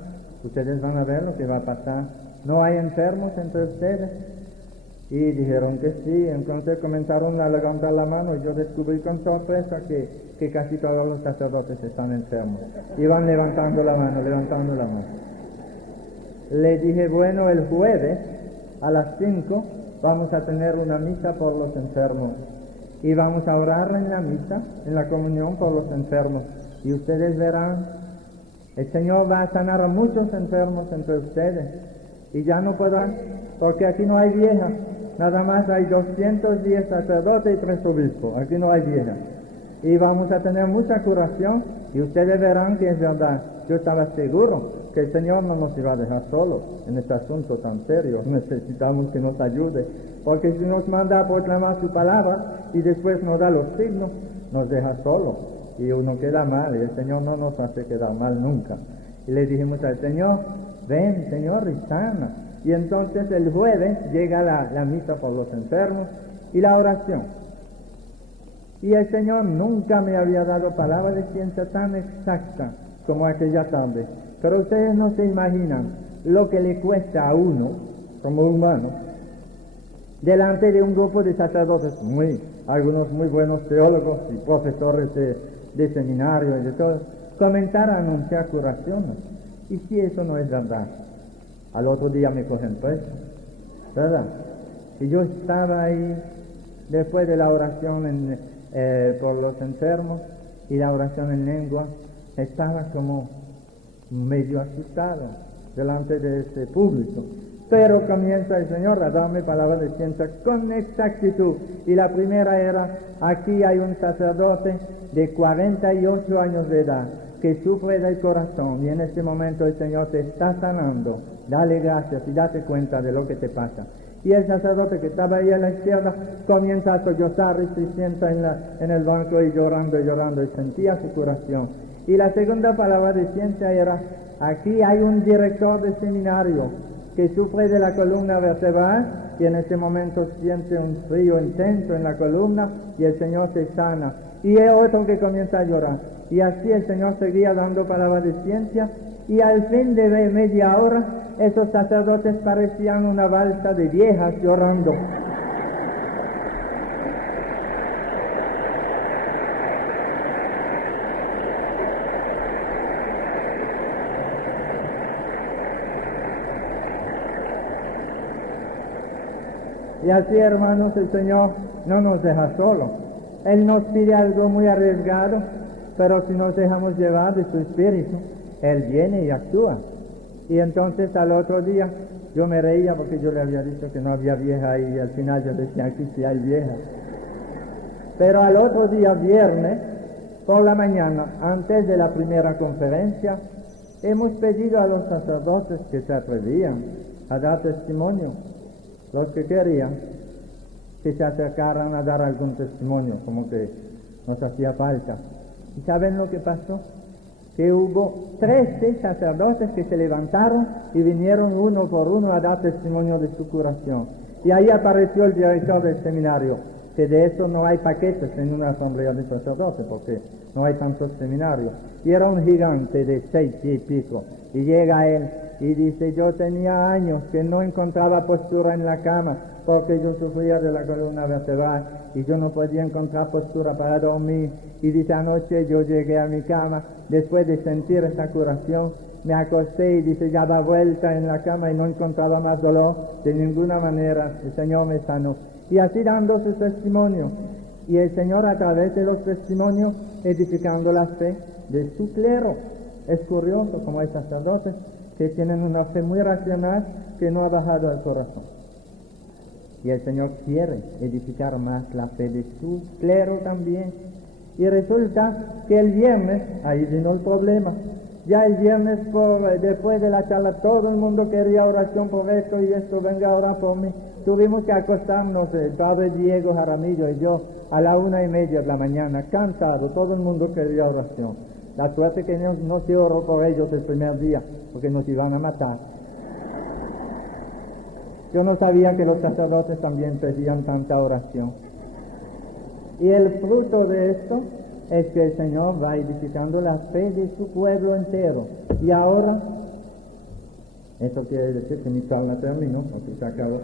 ustedes van a ver lo que va a pasar. No hay enfermos entre ustedes. Y dijeron que sí. Entonces comenzaron a levantar la mano y yo descubrí con sorpresa que casi todos los sacerdotes están enfermos. Iban levantando la mano. Le dije, bueno, el jueves a las 5 vamos a tener una misa por los enfermos y vamos a orar en la misa, en la comunión por los enfermos, y ustedes verán, el Señor va a sanar a muchos enfermos entre ustedes, y ya no podrán, porque aquí no hay vieja. Nada más hay 210 sacerdotes y 3 obispos. Aquí no hay vieja. Y vamos a tener mucha curación y ustedes verán que es verdad. Yo estaba seguro que el Señor no nos iba a dejar solos en este asunto tan serio. Necesitamos que nos ayude. Porque si nos manda a proclamar su palabra y después nos da los signos, nos deja solos. Y uno queda mal y el Señor no nos hace quedar mal nunca. Y le dijimos al Señor, ven Señor y sana. Y entonces el jueves llega la misa por los enfermos y la oración. Y el Señor nunca me había dado palabra de ciencia tan exacta como aquella tarde. Pero ustedes no se imaginan lo que le cuesta a uno, como humano, delante de un grupo de sacerdotes, algunos muy buenos teólogos y profesores de seminario y de todo, comenzar a anunciar curaciones. Y si eso no es verdad, al otro día me cogen preso, ¿verdad? Y yo estaba ahí, después de la oración por los enfermos y la oración en lengua, estaba como medio asustado delante de ese público. Pero comienza el Señor a darme palabras de ciencia con exactitud. Y la primera era, aquí hay un sacerdote de 48 años de edad que sufre del corazón y en este momento el Señor te está sanando. Dale gracias y date cuenta de lo que te pasa. Y el sacerdote que estaba ahí a la izquierda comienza a sollozar y se sienta en el banco y llorando y sentía su curación. Y la segunda palabra de ciencia era, aquí hay un director de seminario que sufre de la columna vertebral y en este momento siente un frío intenso en la columna y el Señor se sana. Y hay otro que comienza a llorar. Y así el Señor seguía dando palabras de ciencia y al fin de media hora esos sacerdotes parecían una balsa de viejas llorando. Y así, hermanos, el Señor no nos deja solos. Él nos pide algo muy arriesgado, pero si nos dejamos llevar de su espíritu, Él viene y actúa. Y entonces al otro día yo me reía porque yo le había dicho que no había vieja y al final yo decía, aquí sí hay vieja. Pero al otro día, viernes, por la mañana, antes de la primera conferencia, hemos pedido a los sacerdotes que se atrevían a dar testimonio, los que querían que se acercaran a dar algún testimonio, como que nos hacía falta. ¿Y saben lo que pasó? Que hubo 13 sacerdotes que se levantaron y vinieron uno por uno a dar testimonio de su curación. Y ahí apareció el director del seminario, que de eso no hay paquetes en una asamblea de sacerdotes, porque no hay tantos seminarios. Y era un gigante de 6 pies y pico. Y llega él y dice, yo tenía años que no encontraba postura en la cama, porque yo sufría de la columna vertebral y yo no podía encontrar postura para dormir. Y dice, anoche yo llegué a mi cama, después de sentir esa curación, me acosté y dice, ya daba vuelta en la cama y no encontraba más dolor de ninguna manera. El Señor me sanó. Y así dando su testimonio. Y el Señor a través de los testimonios edificando la fe de su clero. Es curioso como hay sacerdotes que tienen una fe muy racional que no ha bajado al corazón. Y el Señor quiere edificar más la fe de su clero también. Y resulta que el viernes, ahí vino el problema. Ya el viernes, después de la charla, todo el mundo quería oración por esto y esto, venga a orar por mí. Tuvimos que acostarnos, el padre Diego Jaramillo y yo, a la 1:30 de la mañana, cansado, todo el mundo quería oración. La suerte que no se oró por ellos el primer día, porque nos iban a matar. Yo no sabía que los sacerdotes también pedían tanta oración. Y el fruto de esto es que el Señor va edificando la fe de su pueblo entero. Y ahora, eso quiere decir que mi charla terminó, porque se acabó.